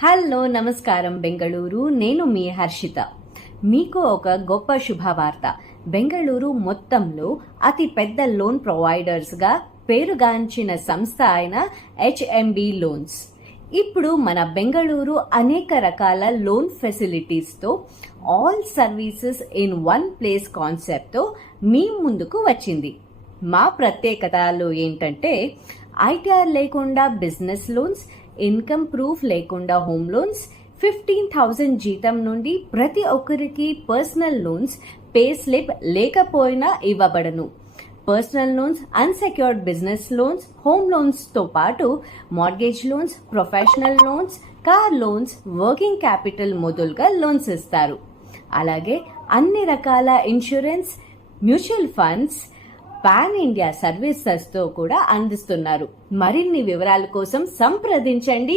Hello నమస్కారం బెంగళూరు. నేను మీ హర్షిత. మీకు ఒక గొప్ప శుభవార్త. బెంగళూరు మొత్తంలో అతి పెద్ద లోన్ ప్రొవైడర్స్గా పేరుగాంచిన సంస్థ అయిన హెచ్ఎంబి లోన్స్ ఇప్పుడు మన బెంగళూరు అనేక రకాల లోన్ ఫెసిలిటీస్తో all services in one place కాన్సెప్ట్తో మీ ముందుకు వచ్చింది. మా ప్రత్యేకతలు ఏంటంటే ఐటీఆర్ లేకుండా బిజినెస్ లోన్స్, ఇన్కమ్ ప్రూఫ్ లేకుండా హోమ్ లోన్స్, 15,000 జీతం నుండి ప్రతి ఒక్కరికి పర్సనల్ లోన్స్ పే స్లిప్ లేకపోయినా ఇవ్వబడను. Personal loans, unsecured business loans, home లోన్స్తో పాటు mortgage loans, professional loans, car loans, working capital మొదలుగా లోన్స్ ఇస్తారు. అలాగే అన్ని రకాల insurance, mutual funds, pan India సర్వీసెస్తో కూడా అందిస్తున్నారు. మరిన్ని వివరాల కోసం సంప్రదించండి